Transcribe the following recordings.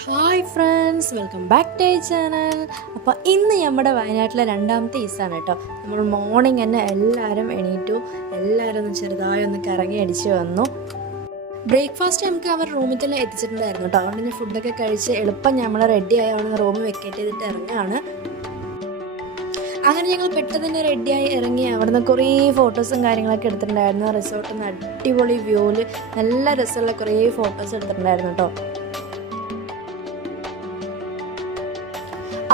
Hi friends, welcome back to channel. അപ്പോൾ ഇന്ന് നമ്മുടെ വയനാട്ടിലെ രണ്ടാമത്തെ ഈസാണ് കേട്ടോ. നമ്മൾ മോർണിംഗ് തന്നെ എല്ലാവരും എണീറ്റു, എല്ലാവരും ഒന്ന് ചെറുതായി ഒന്ന് കറങ്ങി അടിച്ച് വന്നു. ബ്രേക്ക്ഫാസ്റ്റ് നമുക്ക് അവർ റൂമിൽ തന്നെ എത്തിച്ചിട്ടുണ്ടായിരുന്നു കേട്ടോ. അതുകൊണ്ട് തന്നെ ഫുഡൊക്കെ കഴിച്ച് എളുപ്പം നമ്മൾ റെഡി ആയതാണ് റൂമിൽ വെക്കേറ്റ് ചെയ്തിട്ട് ഇറങ്ങുകയാണ്. അങ്ങനെ ഞങ്ങൾ പെട്ടെന്ന് തന്നെ റെഡിയായി ഇറങ്ങി. അവിടുന്ന് കുറേ ഫോട്ടോസും കാര്യങ്ങളൊക്കെ എടുത്തിട്ടുണ്ടായിരുന്നു. റിസോർട്ടിൽ നിന്ന് അടിപൊളി വ്യൂവിൽ നല്ല രസമുള്ള കുറേ ഫോട്ടോസ് എടുത്തിട്ടുണ്ടായിരുന്നു കേട്ടോ.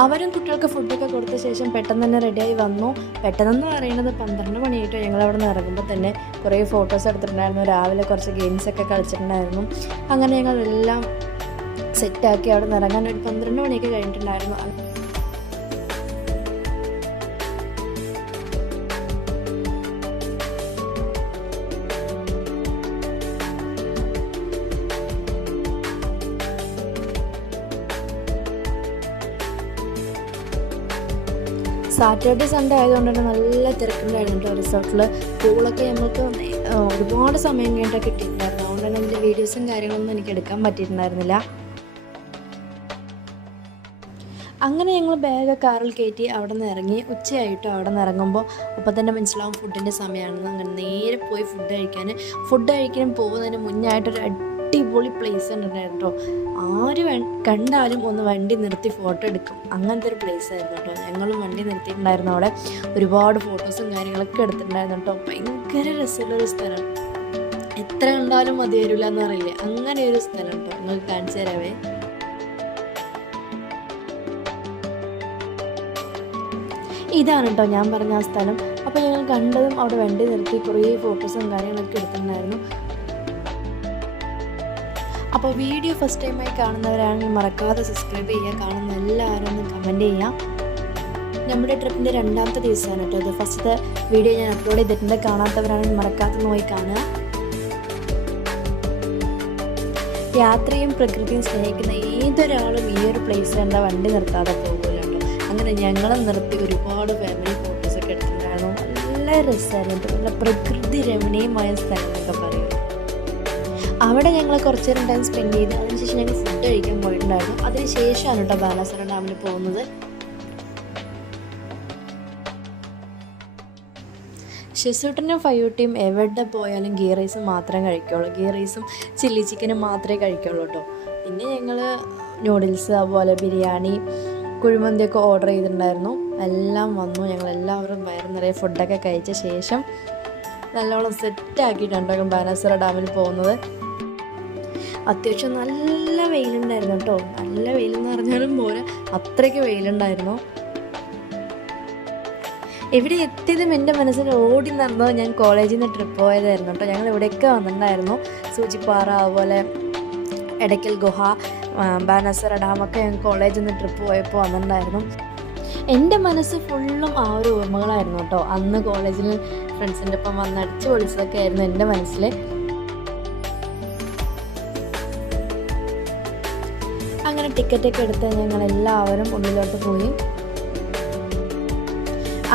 അവരും കുട്ടികൾക്ക് ഫുഡൊക്കെ കൊടുത്ത ശേഷം പെട്ടെന്ന് തന്നെ റെഡിയായി വന്നു. പെട്ടെന്ന് പറയുന്നത് 12 മണിയായിട്ടോ. ഞങ്ങൾ അവിടെ നിന്ന് ഇറങ്ങുമ്പോൾ തന്നെ കുറേ ഫോട്ടോസ് എടുത്തിട്ടുണ്ടായിരുന്നു. രാവിലെ കുറച്ച് ഗെയിംസൊക്കെ കളിച്ചിട്ടുണ്ടായിരുന്നു. അങ്ങനെ ഞങ്ങളെല്ലാം സെറ്റാക്കി അവിടെ നിന്ന് ഇറങ്ങാൻ ഒരു 12 മണിയൊക്കെ കഴിഞ്ഞിട്ടുണ്ടായിരുന്നു. സാറ്റർഡേ സൺഡേ ആയതുകൊണ്ട് തന്നെ നല്ല തിരക്കുണ്ടായിരുന്നു കേട്ടോ റിസോർട്ടിൽ. പൂളൊക്കെ നമുക്ക് ഒരുപാട് സമയം കഴിഞ്ഞിട്ടൊക്കെ കിട്ടിയിട്ടുണ്ടായിരുന്നു. അതുകൊണ്ട് തന്നെ അതിൻ്റെ വീഡിയോസും കാര്യങ്ങളൊന്നും എനിക്ക് എടുക്കാൻ പറ്റിയിട്ടുണ്ടായിരുന്നില്ല. അങ്ങനെ ഞങ്ങൾ ബാഗ് കാറിൽ കയറ്റി അവിടെ നിന്ന് ഇറങ്ങി. ഉച്ചയായിട്ടോ അവിടെ നിന്ന് ഇറങ്ങുമ്പോൾ അപ്പോൾ തന്നെ മനസ്സിലാവും ഫുഡിൻ്റെ സമയമാണെന്ന്. അങ്ങനെ നേരെ പോയി ഫുഡ് കഴിക്കാനും പോകുന്നതിന് മുന്നായിട്ടൊരു അടിപൊളി പ്ലേസ് ഉണ്ടായിരുന്നു കേട്ടോ. ആര് കണ്ടാലും ഒന്ന് വണ്ടി നിർത്തി ഫോട്ടോ എടുക്കും, അങ്ങനത്തെ ഒരു പ്ലേസ് ആയിരുന്നു കേട്ടോ. ഞങ്ങളും വണ്ടി നിർത്തിയിട്ടുണ്ടായിരുന്നു അവിടെ. ഒരുപാട് ഫോട്ടോസും കാര്യങ്ങളൊക്കെ എടുത്തിട്ടുണ്ടായിരുന്നു കേട്ടോ. ഭയങ്കര രസമുള്ളൊരു സ്ഥലം, എത്ര കണ്ടാലും മതി വരില്ല എന്ന് പറയില്ലേ, അങ്ങനെ ഒരു സ്ഥലം കേട്ടോ. നിങ്ങൾക്ക് കാണിച്ചു തരാവേ. ഇതാണ് കേട്ടോ ഞാൻ പറഞ്ഞ ആ സ്ഥലം. അപ്പോൾ ഞങ്ങൾ കണ്ടതും അവിടെ വണ്ടി നിർത്തി കുറേ ഫോട്ടോസും കാര്യങ്ങളൊക്കെ എടുത്തിട്ടുണ്ടായിരുന്നു. അപ്പോൾ വീഡിയോ ഫസ്റ്റ് ടൈമായി കാണുന്നവരാണെങ്കിൽ മറക്കാതെ സബ്സ്ക്രൈബ് ചെയ്യുക. കാണുന്ന എല്ലാവരും ഒന്ന് കമൻറ്റ് ചെയ്യാം. നമ്മുടെ ട്രിപ്പിൻ്റെ രണ്ടാമത്തെ ദിവസമാണ് കേട്ടോ ഇത്. ഫസ്റ്റത്തെ വീഡിയോ ഞാൻ അപ്ലോഡ് ചെയ്തിട്ടുണ്ട്. കാണാത്തവരാണെങ്കിൽ മറക്കാതെ നോക്കി കാണുക. യാത്രയും പ്രകൃതിയും സ്നേഹിക്കുന്ന ഏതൊരാളും ഈ ഒരു പ്ലേസ് കണ്ട വണ്ടി നിർത്താതെ പോകില്ല കേട്ടോ. അങ്ങനെ ഞങ്ങളും നിർത്തി ഒരുപാട് ഫാമിലി ഫോട്ടോസൊക്കെ എടുത്തിട്ടുണ്ടായിരുന്നു. നല്ല രസമായിരുന്നു, നല്ല പ്രകൃതി രമണീയമായ സ്ഥലം എന്നൊക്കെ പറയും. അവിടെ ഞങ്ങൾ കുറച്ച് നേരം ടൈം സ്പെൻഡ് ചെയ്ത് അതിനുശേഷം ഞങ്ങൾ ഫുഡ് കഴിക്കാൻ പോയിട്ടുണ്ടായിരുന്നു. അതിനുശേഷമാണ് കേട്ടോ ബാണാസുര ഡാമിൽ പോകുന്നത്. ഷിസൂട്ടനും ഫയൂട്ടിയും എവിടെ പോയാലും ഗീ റൈസ് മാത്രമേ കഴിക്കുള്ളൂ. ഗീ റൈസും ചില്ലി ചിക്കനും മാത്രമേ കഴിക്കുള്ളൂ കേട്ടോ. പിന്നെ ഞങ്ങൾ നൂഡിൽസ്, അതുപോലെ ബിരിയാണി, കുഴിമന്തിയൊക്കെ ഓർഡർ ചെയ്തിട്ടുണ്ടായിരുന്നു. എല്ലാം വന്നു. ഞങ്ങളെല്ലാവരും വയറ് നിറയെ ഫുഡൊക്കെ കഴിച്ച ശേഷം നല്ലോണം സെറ്റാക്കിയിട്ടുണ്ടാകും ബാണാസുര ഡാമിൽ പോകുന്നത്. അത്യാവശ്യം നല്ല വെയിലുണ്ടായിരുന്നു കേട്ടോ. നല്ല വെയിലെന്ന് പറഞ്ഞാലും പോലെ അത്രയ്ക്ക് വെയിലുണ്ടായിരുന്നു. ഇവിടെ എത്തിയതും എൻ്റെ മനസ്സിൽ ഓടി നടന്നത് ഞാൻ കോളേജിൽ നിന്ന് ട്രിപ്പ് പോയതായിരുന്നു കേട്ടോ. ഞങ്ങൾ ഇവിടെയൊക്കെ വന്നിട്ടുണ്ടായിരുന്നു. സൂചിപ്പാറ, അതുപോലെ എടയ്ക്കൽ ഗുഹ, ബാണാസുര ഡാമൊക്കെ ഞങ്ങൾ കോളേജിൽ നിന്ന് ട്രിപ്പ് പോയപ്പോൾ വന്നിട്ടുണ്ടായിരുന്നു. എൻ്റെ മനസ്സ് ഫുള്ളും ആ ഒരു ഓർമ്മകളായിരുന്നു കേട്ടോ. അന്ന് കോളേജിൽ ഫ്രണ്ട്സിൻ്റെ ഒപ്പം വന്ന് അടിച്ച് പൊളിച്ചതൊക്കെ ആയിരുന്നു എൻ്റെ മനസ്സിൽ. അങ്ങനെ ടിക്കറ്റൊക്കെ എടുത്ത് ഞങ്ങളെല്ലാവരും ഉള്ളിലോട്ട് പോയി.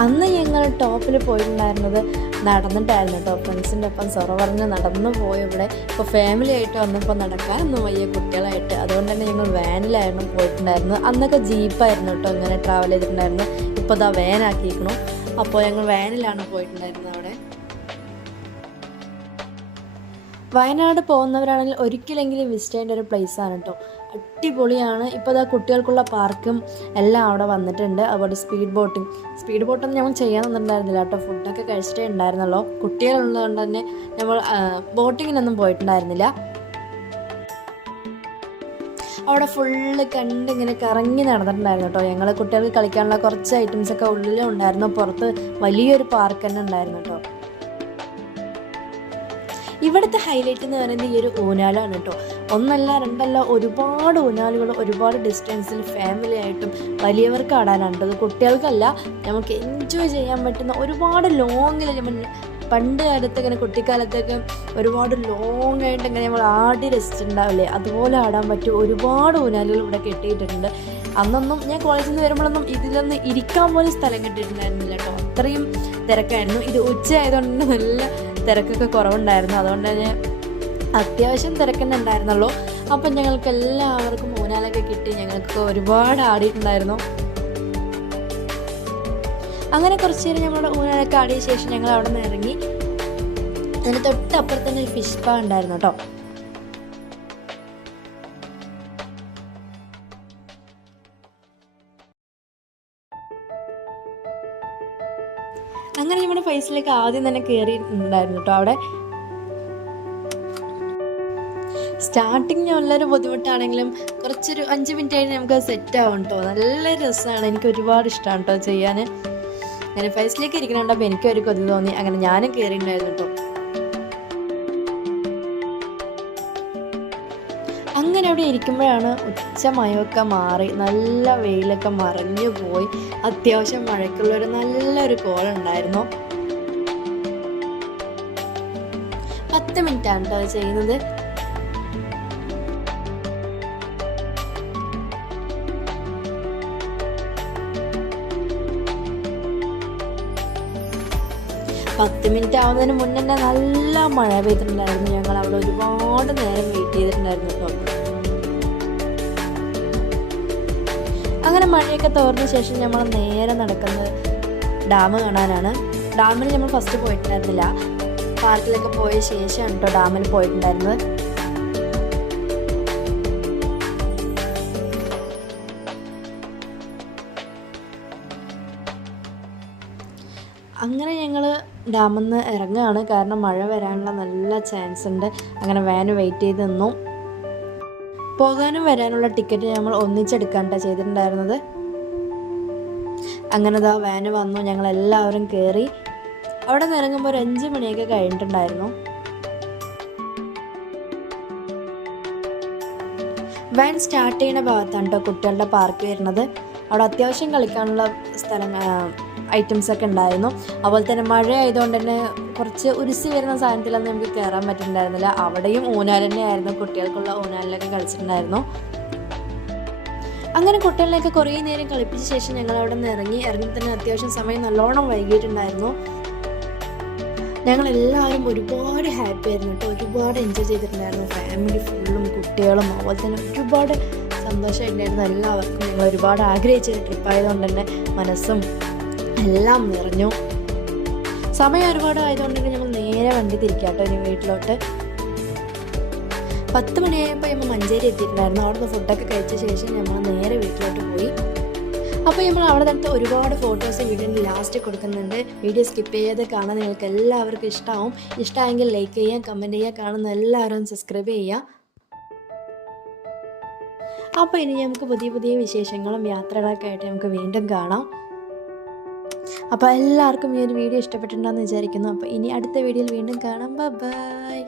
അന്ന് ഞങ്ങൾ ടോപ്പിൽ പോയിട്ടുണ്ടായിരുന്നത് നടന്നിട്ടായിരുന്നു കേട്ടോ. ഫ്രണ്ട്സിൻ്റെ ഒപ്പം സൊറ പറഞ്ഞ് നടന്നു പോയി. ഇവിടെ ഇപ്പോൾ ഫാമിലി ആയിട്ട് വന്നപ്പോൾ നടക്കാനൊന്നും വയ്യ കുട്ടികളായിട്ട്. അതുകൊണ്ട് തന്നെ ഞങ്ങൾ വാനിലായിരുന്നു പോയിട്ടുണ്ടായിരുന്നത്. അന്നൊക്കെ ജീപ്പായിരുന്നു കേട്ടോ ഇങ്ങനെ ട്രാവൽ ചെയ്തിട്ടുണ്ടായിരുന്നു. ഇപ്പോൾ ഇതാ വാനാക്കിയിരിക്കണു. അപ്പോൾ ഞങ്ങൾ വാനിലാണ് പോയിട്ടുണ്ടായിരുന്നത്. അവിടെ വയനാട് പോകുന്നവരാണെങ്കിൽ ഒരിക്കലെങ്കിലും വിസിറ്റ് ചെയ്യേണ്ട ഒരു പ്ലേസാണ് കേട്ടോ. അടിപൊളിയാണ്. ഇപ്പോൾ ഇതാ കുട്ടികൾക്കുള്ള പാർക്കും എല്ലാം അവിടെ വന്നിട്ടുണ്ട്. അതുപോലെ സ്പീഡ് ബോട്ടൊന്നും ഞങ്ങൾ ചെയ്യാൻ തന്നിട്ടുണ്ടായിരുന്നില്ല കേട്ടോ. ഫുഡൊക്കെ കഴിച്ചിട്ടേ ഉണ്ടായിരുന്നല്ലോ. കുട്ടികളുള്ളതുകൊണ്ട് തന്നെ നമ്മൾ ബോട്ടിങ്ങിനൊന്നും പോയിട്ടുണ്ടായിരുന്നില്ല. അവിടെ ഫുള്ള് കണ്ടിങ്ങനെ കറങ്ങി നടന്നിട്ടുണ്ടായിരുന്നു കേട്ടോ. ഞങ്ങൾ കുട്ടികൾക്ക് കളിക്കാനുള്ള കുറച്ച് ഐറ്റംസൊക്കെ ഉള്ളിലും ഉണ്ടായിരുന്നു. പുറത്ത് വലിയൊരു പാർക്ക് തന്നെ ഉണ്ടായിരുന്നു കേട്ടോ. ഇവിടുത്തെ ഹൈലൈറ്റ് എന്ന് പറയുന്നത് ഈ ഒരു ഊഞ്ഞാലാണ് കേട്ടോ. ഒന്നല്ല രണ്ടല്ല, ഒരുപാട് ഊഞ്ഞാലുകൾ ഒരുപാട് ഡിസ്റ്റൻസിൽ ഫാമിലി ആയിട്ടും വലിയവർക്ക് ആടാനാണ്. അത് കുട്ടികൾക്കല്ല, നമുക്ക് എൻജോയ് ചെയ്യാൻ പറ്റുന്ന ഒരുപാട് ലോങ്ങിൽ പണ്ട് കാലത്ത് ഇങ്ങനെ കുട്ടിക്കാലത്തൊക്കെ ഒരുപാട് ലോങ് ആയിട്ട് ഇങ്ങനെ നമ്മൾ ആടി രസിച്ചിട്ടുണ്ടാവില്ലേ, അതുപോലെ ആടാൻ പറ്റും ഒരുപാട് ഊഞ്ഞാലുകൾ ഇവിടെ കെട്ടിയിട്ടുണ്ട്. അന്നൊന്നും ഞാൻ കോളേജിൽ നിന്ന് വരുമ്പോഴൊന്നും ഇതിലൊന്നും ഇരിക്കാൻ പോലും സ്ഥലം കിട്ടിയിട്ടുണ്ടായിരുന്നില്ല കേട്ടോ. അത്രയും തിരക്കായിരുന്നു. ഇത് ഉച്ച ആയതുകൊണ്ട് നല്ല തിരക്കൊക്കെ കുറവുണ്ടായിരുന്നു. അതുകൊണ്ട് തന്നെ അത്യാവശ്യം തിരക്കന്നെ ഉണ്ടായിരുന്നുള്ളൂ. അപ്പം ഞങ്ങൾക്ക് എല്ലാവർക്കും ഊനാലൊക്കെ കിട്ടി, ഞങ്ങൾക്ക് ഒരുപാട് ആടിയിട്ടുണ്ടായിരുന്നു. അങ്ങനെ കുറച്ച് നേരം ഞങ്ങളുടെ ഊനാലൊക്കെ ആടിയ ശേഷം ഞങ്ങൾ അവിടെ നിന്ന് ഇറങ്ങി. അതിന് തൊട്ടപ്പുറത്ത് തന്നെ ഒരു ഫിഷ് പാ ഉണ്ടായിരുന്നു കേട്ടോ. അങ്ങനെ നമ്മുടെ ഫേസിലേക്ക് ആദ്യം തന്നെ കയറിയിട്ടുണ്ടായിരുന്നു കേട്ടോ. അവിടെ സ്റ്റാർട്ടിങ് നല്ലൊരു ബുദ്ധിമുട്ടാണെങ്കിലും കുറച്ചൊരു 5 മിനിറ്റ് കഴിഞ്ഞ് നമുക്ക് സെറ്റ് ആവും കേട്ടോ. നല്ല രസമാണ്, എനിക്ക് ഒരുപാട് ഇഷ്ടമാണ് കേട്ടോ ചെയ്യാൻ. അങ്ങനെ ഫേസിലേക്ക് ഇരിക്കണുണ്ടപ്പോൾ എനിക്കൊരു കൊതി തോന്നി. അങ്ങനെ ഞാനും കയറിയിട്ടുണ്ടായിരുന്നു കേട്ടോ. അങ്ങനെ അവിടെ ഇരിക്കുമ്പോഴാണ് ഉച്ചമയമൊക്കെ മാറി, നല്ല വെയിലൊക്കെ മറഞ്ഞു പോയി. അത്യാവശ്യം മഴയ്ക്കുള്ളൊരു നല്ലൊരു കോളുണ്ടായിരുന്നു. 10 മിനിറ്റാണ് കേട്ടോ ചെയ്യുന്നത്. പത്ത് മിനിറ്റ് ആവുന്നതിന് മുന്നേ തന്നെ നല്ല മഴ പെയ്തിട്ടുണ്ടായിരുന്നു. ഞങ്ങൾ അവിടെ ഒരുപാട് നേരം വെയിറ്റ് ചെയ്തിട്ടുണ്ടായിരുന്നു കേട്ടോ. അങ്ങനെ മഴയൊക്കെ തോർന്ന ശേഷം നമ്മൾ നേരെ നടക്കുന്നത് ഡാം കാണാനാണ്. ഡാമിൽ നമ്മൾ ഫസ്റ്റ് പോയിട്ടുണ്ടായിരുന്നില്ല, പാർക്കിലൊക്കെ പോയ ശേഷമാണ് കേട്ടോ ഡാമിൽ പോയിട്ടുണ്ടായിരുന്നത്. അങ്ങനെ ഞങ്ങൾ ഡാമിൽ നിന്ന് ഇറങ്ങുകയാണ്, കാരണം മഴ വരാനുള്ള നല്ല ചാൻസ് ഉണ്ട്. അങ്ങനെ വാന് വെയിറ്റ് ചെയ്ത് നിന്നു. പോകാനും വരാനുള്ള ടിക്കറ്റ് നമ്മൾ ഒന്നിച്ചെടുക്കാനാണ് ചെയ്തിട്ടുണ്ടായിരുന്നത്. അങ്ങനെ വാന് വന്നു, ഞങ്ങളെല്ലാവരും കയറി. അവിടെ നിന്ന് ഇറങ്ങുമ്പോൾ ഒരു 5 മണിയൊക്കെ കഴിഞ്ഞിട്ടുണ്ടായിരുന്നു. വാൻ സ്റ്റാർട്ട് ചെയ്യുന്ന ഭാഗത്താണ് കേട്ടോ കുട്ടികളുടെ പാർക്ക് വരുന്നത്. അവിടെ അത്യാവശ്യം കളിക്കാനുള്ള ഐറ്റംസൊക്കെ ഉണ്ടായിരുന്നു. അതുപോലെ തന്നെ മഴ ആയതുകൊണ്ട് തന്നെ കുറച്ച് ഉരുസി വരുന്ന സാധനത്തിലൊന്നും നമുക്ക് കയറാൻ പറ്റുന്നുണ്ടായിരുന്നില്ല. അവിടെയും ഊഞ്ഞാൽ തന്നെയായിരുന്നു, കുട്ടികൾക്കുള്ള ഊഞ്ഞാലിലൊക്കെ കളിച്ചിട്ടുണ്ടായിരുന്നു. അങ്ങനെ കുട്ടികളിലേക്ക് കുറേ നേരം കളിപ്പിച്ച ശേഷം ഞങ്ങൾ അവിടെ നിന്ന് ഇറങ്ങി തന്നെ അത്യാവശ്യം സമയം നല്ലോണം വൈകിട്ടുണ്ടായിരുന്നു. ഞങ്ങളെല്ലാവരും ഒരുപാട് ഹാപ്പി ആയിരുന്നു കേട്ടോ, ഒരുപാട് എൻജോയ് ചെയ്തിട്ടുണ്ടായിരുന്നു. ഫാമിലി ഫുള്ളും കുട്ടികളും അതുപോലെ തന്നെ ഒരുപാട് സന്തോഷമായിട്ടുണ്ടായിരുന്നു എല്ലാവർക്കും. ഞങ്ങൾ ഒരുപാട് ആഗ്രഹിച്ചൊരു ട്രിപ്പായതുകൊണ്ട് തന്നെ മനസ്സും എല്ലാം നിറഞ്ഞു. സമയം ഒരുപാട് ആയതുകൊണ്ട് തന്നെ ഞങ്ങൾ നേരെ വണ്ടി തിരിക്കാട്ടോ ഇനി വീട്ടിലോട്ട്. 10 മണിയായപ്പോൾ നമ്മൾ മഞ്ചേരി എത്തിയിട്ടുണ്ടായിരുന്നു. അവിടുന്ന് ഫുഡൊക്കെ കഴിച്ച ശേഷം നമ്മൾ നേരെ വീട്ടിലോട്ട് പോയി. അപ്പോൾ നമ്മൾ അവിടെ തന്നെ ഒരുപാട് ഫോട്ടോസ് വീഡിയോൻ്റെ ലാസ്റ്റ് കൊടുക്കുന്നുണ്ട്. വീഡിയോ സ്കിപ്പ് ചെയ്യാതെ കാണാൻ നിങ്ങൾക്ക് എല്ലാവർക്കും ഇഷ്ടമായെങ്കിൽ ലൈക്ക് ചെയ്യുക, കമൻറ്റ് ചെയ്യുക, കാണുന്ന എല്ലാവരും സബ്സ്ക്രൈബ് ചെയ്യുക. അപ്പോൾ ഇനി നമുക്ക് പുതിയ പുതിയ വിശേഷങ്ങളും യാത്രകളൊക്കെ ആയിട്ട് നമുക്ക് വീണ്ടും കാണാം. അപ്പോൾ എല്ലാവർക്കും ഈ ഒരു വീഡിയോ ഇഷ്ടപ്പെട്ടിട്ടുണ്ടെന്ന് വിചാരിക്കുന്നു. അപ്പോൾ ഇനി അടുത്ത വീഡിയോയിൽ വീണ്ടും കാണാം. ബൈ.